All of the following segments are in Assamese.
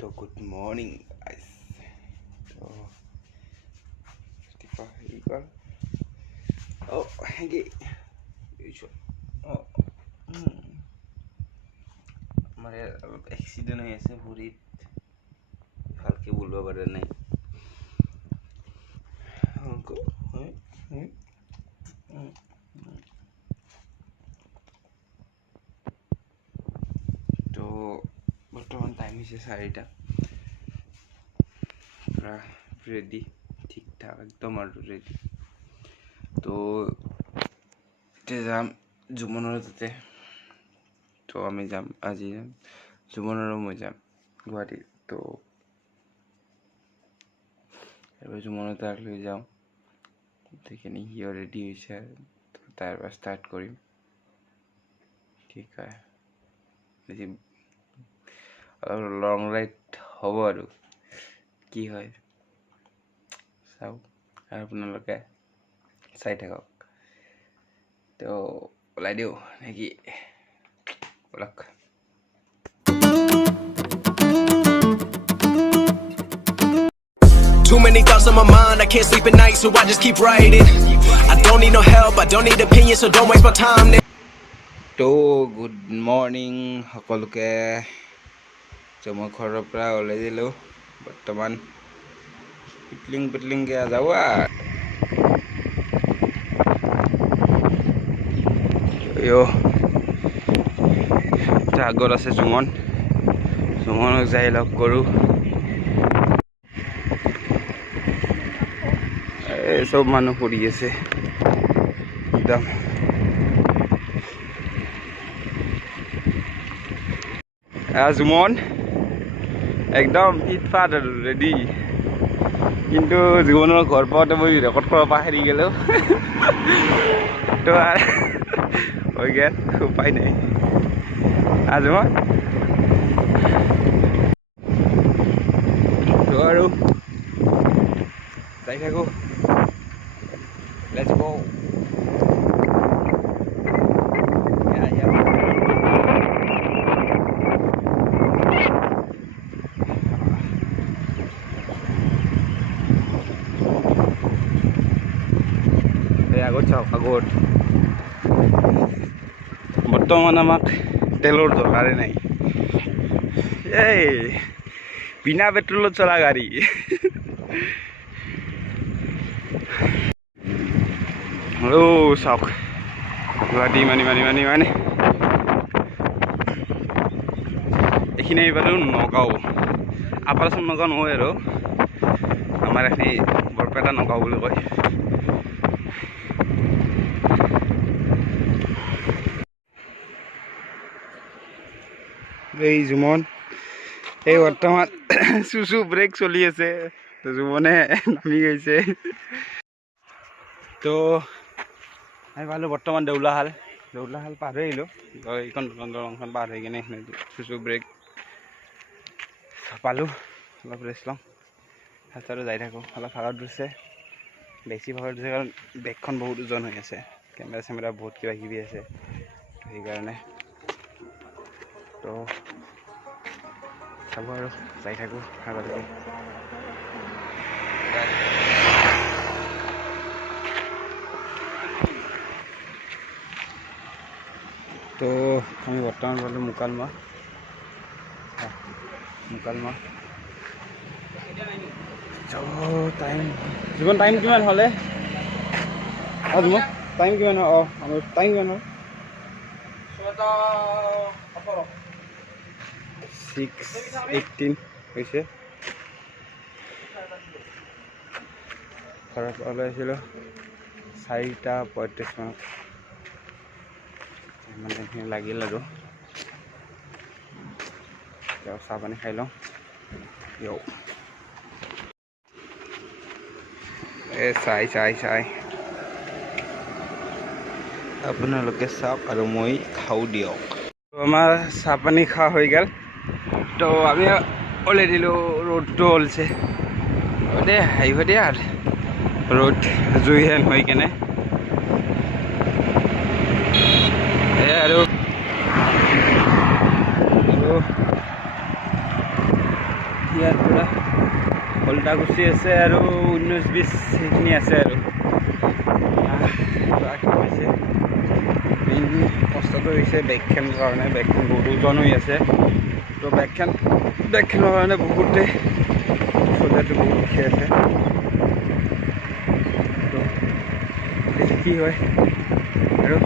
So good morning guys. So Stipa eagle. Oh hangi. Oh. हमारे एक्सीडेंट हुए ऐसे पूरी हल्के बुलवा बड़े नहीं हमको तो बर्तमान टाइम से 4টা पूरा रेडी ठीक ठाक एकदम रेडी तो जाम जुमनर ताते तो आमी जाम আজি যাম जुमनर মই যাম গুৱাহাটী তো এবাৰ जुमनर তাক লৈ যাওঁ দেখেনি হি অলৰেডি হৈছে তো তাৰ পৰা ষ্টাৰ্ট কৰিম ঠিক আছে বেছি লং ৰাইড হ'ব আৰু কি হয় চাও আৰু আপোনালোকে চাই থাকক তো ওলাই দিও নেকি ওলাক Too many thoughts on my mind, I can't sleep at night, so I just keep writing. I don't need no help, I don't need opinions, so don't waste my time. তো গুড মৰ্নিং সকলোকে মই ঘৰৰ পৰা ওলাই দিলোঁ বৰ্তমান পিটলিংকে যাওয়া यो আগত আছে জুমনক যাই লগ কৰোঁ সব মানুহ পৰি আছে একদম জুমন একদম ফিটফাট আৰু ৰেডি কিন্তু জীৱনৰ ঘৰ পাওঁতে মই ৰেকৰ্ড কৰিব পাহৰি গ'লো তো হৈ গ'ল উপায় নাই জুমন তো আৰু যাই থাকোঁ লেটছ গো আগত চাওক আগত বৰ্তমান আমাক তেলৰ দৰকাৰে নাই এই বিনা পেট্ৰলত চলা গাড়ী চাওক গুৱাহাটী মানে এইখিনি আহিপালোঁ নগাঁও আপাৰ আসাম নগাঁও নহয় আৰু আমাৰ এইখিনি বৰপেটা নগাঁও বুলি কয় এই জুমন এই বৰ্তমান চুচু ব্ৰেক চলি আছে তো জুমনে নামি গৈছে তো আমি পালোঁ বৰ্তমান দেউলাহাল পাৰ হৈ আহিলোঁ এইখন দলংখন পাৰ হৈ কিনে চুচু ব্ৰেক পালোঁ অলপ ৰেষ্ট লওঁ ৰাস্তাটো যাই থাকোঁ অলপ ভাগত ধৰিছে বেছি ভাগত ধৰিছে কাৰণ বেগখন বহুত ওজন হৈ আছে কেমেৰা চেমেৰা বহুত কিবা কিবি আছে তো সেইকাৰণে তো চাব আৰু যাই থাকোঁ আগলৈকে তো আমি বৰ্তমান পালোঁ মুকালমা টাইম জীৱন টাইম কিমান হ'লে জীৱন টাইম কিমান হয় আমাৰ টাইম কিমান হয় 6:18 হৈছে ঘৰৰ পৰা ওলাইছিলোঁ 4:35 মানত মানে এইখিনি লাগিল আৰু চাহ পানী খাই লওঁ চাই আপোনালোকে চাওক আৰু মই খাওঁ দিয়ক আমাৰ চাহ পানী খোৱা হৈ গ'ল তো আমি ওলাই দিলোঁ ৰ'দটো ওলছে দে আহিব দিয়া ৰ'দ জুইহেন হৈ কেনে আৰু ইয়াৰ পৰা কলটা গুচি আছে আৰু 19-20 সেইখিনি আছে আৰু হৈছে মেইন কষ্টটো হৈছে বাইকখনৰ কাৰণে বাইকখন বহুত ওজন হৈ আছে তো বাইকখনৰ কাৰণে বহুতে চলাটো বহুত বিষাই আছে তো সেইটো কি হয় আৰু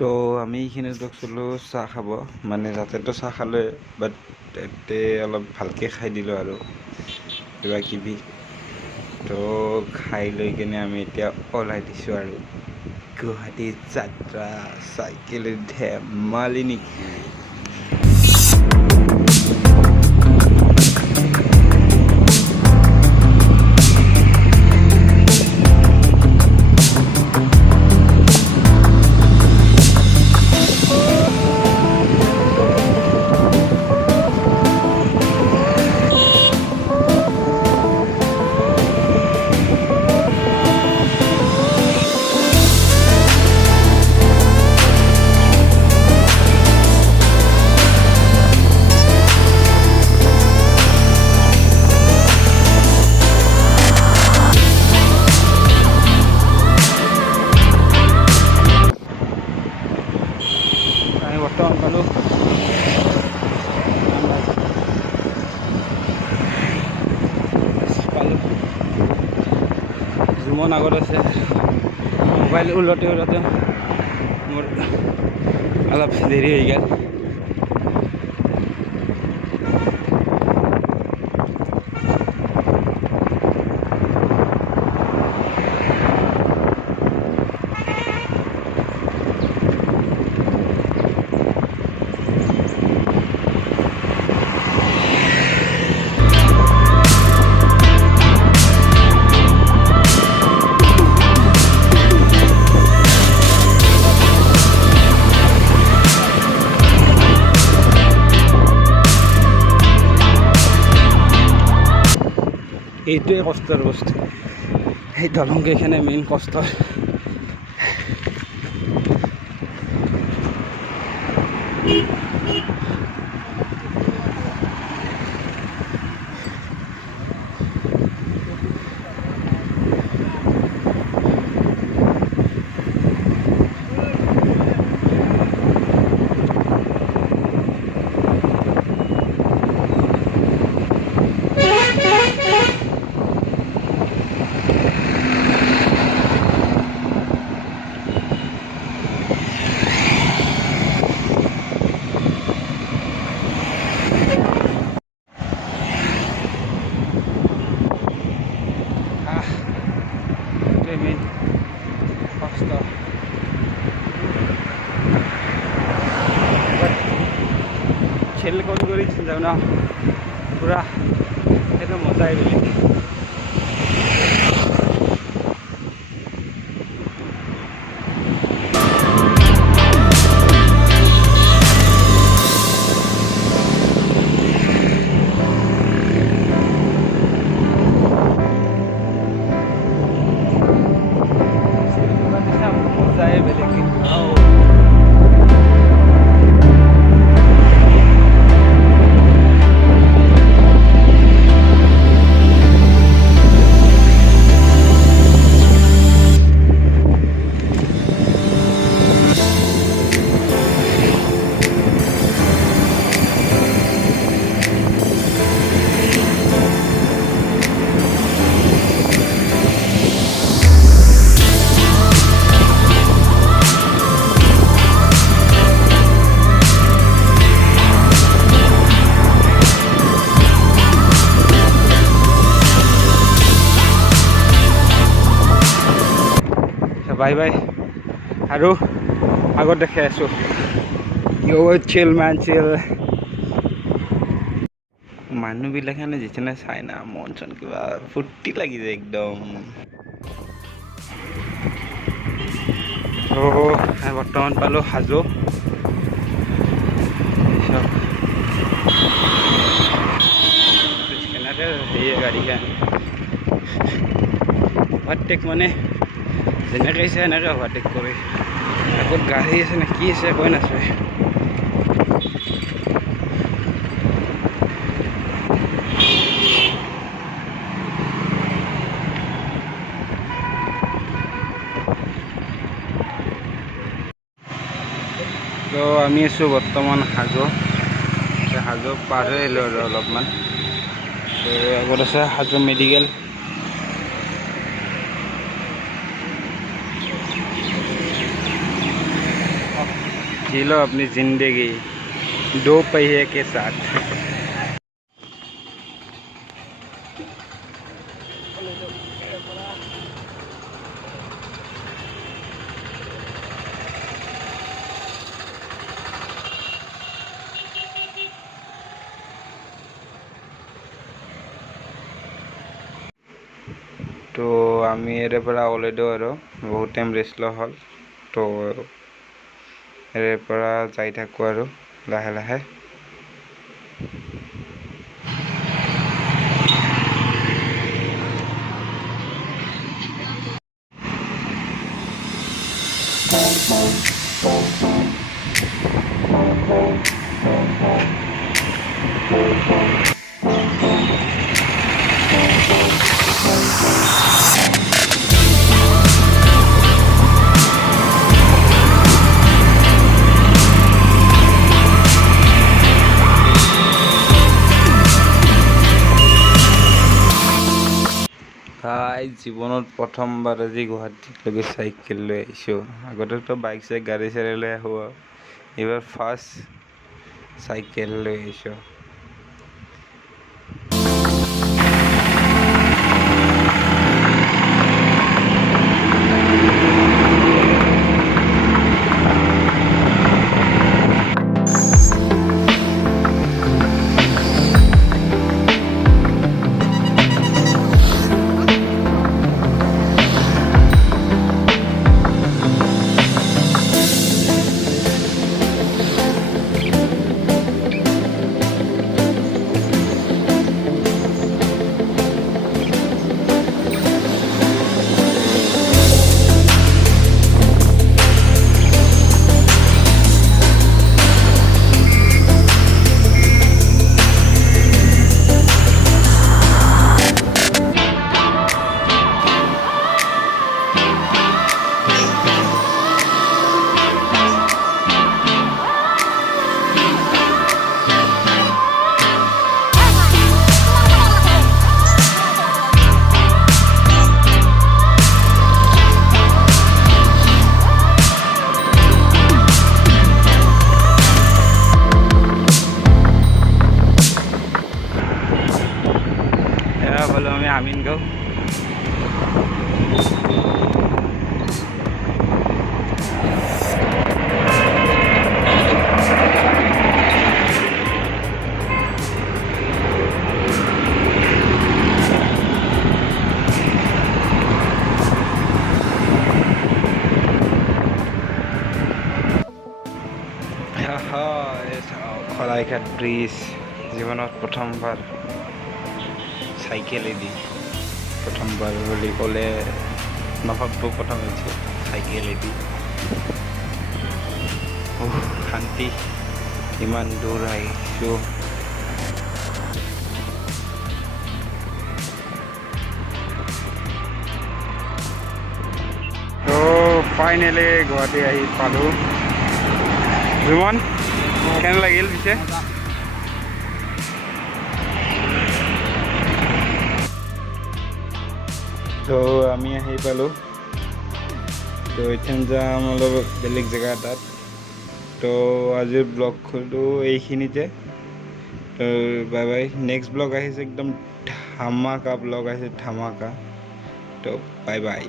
তো আমি এইখিনিত গৈছিলোঁ চাহ খাব মানে তাতেতো চাহ খালে বাট তাতে অলপ ভালকৈ খাই দিলোঁ আৰু কিবা কিবি তো খাই লৈ কিনে আমি এতিয়া ওলাই দিছোঁ আৰু গুৱাহাটী যাত্ৰা চাইকেল ধেমালি নেকি বৰ্তমান পালোঁ জুমন আগত আছে মোবাইল ওলতে মোৰ অলপ দেৰি হৈ গ'ল এইটোৱে কষ্টৰ বস্তু সেই দলংকেইখনে মেইন কষ্টৰ চিল কৰি যাওঁ ন পুৰা সেইটো মজাই বেলেগ মজাই বেলেগ বাই বাই আৰু আগত দেখাই আছোঁ চিল ম্যান চিল মানুহবিলাকে যিজনে চাই না মন চন কিবা ফূৰ্তি লাগি যায় একদম বৰ্তমান পালোঁ হাজো কেনেকৈ হেৰিয়ে গাড়ীখন অভাৰটেক মানে যেনেকৈ আহিছে এনেকৈ অভাৰটেক কৰে আগত গাড়ী আছে নে কি আছে কৈ নাছে তো আমি আছোঁ বৰ্তমান হাজো পাৰ হৈ আহিলোঁ আৰু অলপমান তো আগত আছে হাজো মেডিকেল जी लो अपनी जिंदगी 2 पहिए के साथ तो आमी एरे পৰা ওলাইছোঁ আৰু বহুত টাইম ৰেষ্ট লোৱা হ'ল তো এৰে পৰা যাই থাকোঁ আৰু লাহে লাহে জীৱনত প্ৰথমবাৰ আজি গুৱাহাটীলৈকে চাইকেল লৈ আহিছোঁ আগতেতো বাইক গাড়ী চাড়ী লৈ আহোঁ এইবাৰ ফাৰ্ষ্ট চাইকেল লৈ আহিছোঁ আমিনগাঁও শৰাইঘাট ব্ৰিজ জীৱনত প্ৰথমবাৰ চাইকেলেদি প্ৰথমবাৰ বুলি ক'লে নভাবিব প্ৰথম হৈছে চাইকেলেদি শান্তি ইমান দূৰ আহিছোঁ তো ফাইনেলি গুৱাহাটী আহি পালোঁ বিমন কেনে লাগিল পিছে তো আমি আহি পালোঁ তো এতিয়া যাম অলপ বেলেগ জেগা এটাত তো আজিৰ ব্লগটো এইখিনিতে তো বাই বাই নেক্সট ব্লগ আহিছে একদম ধামাকা ব্লগ আহিছে ধামাকা তো বাই বাই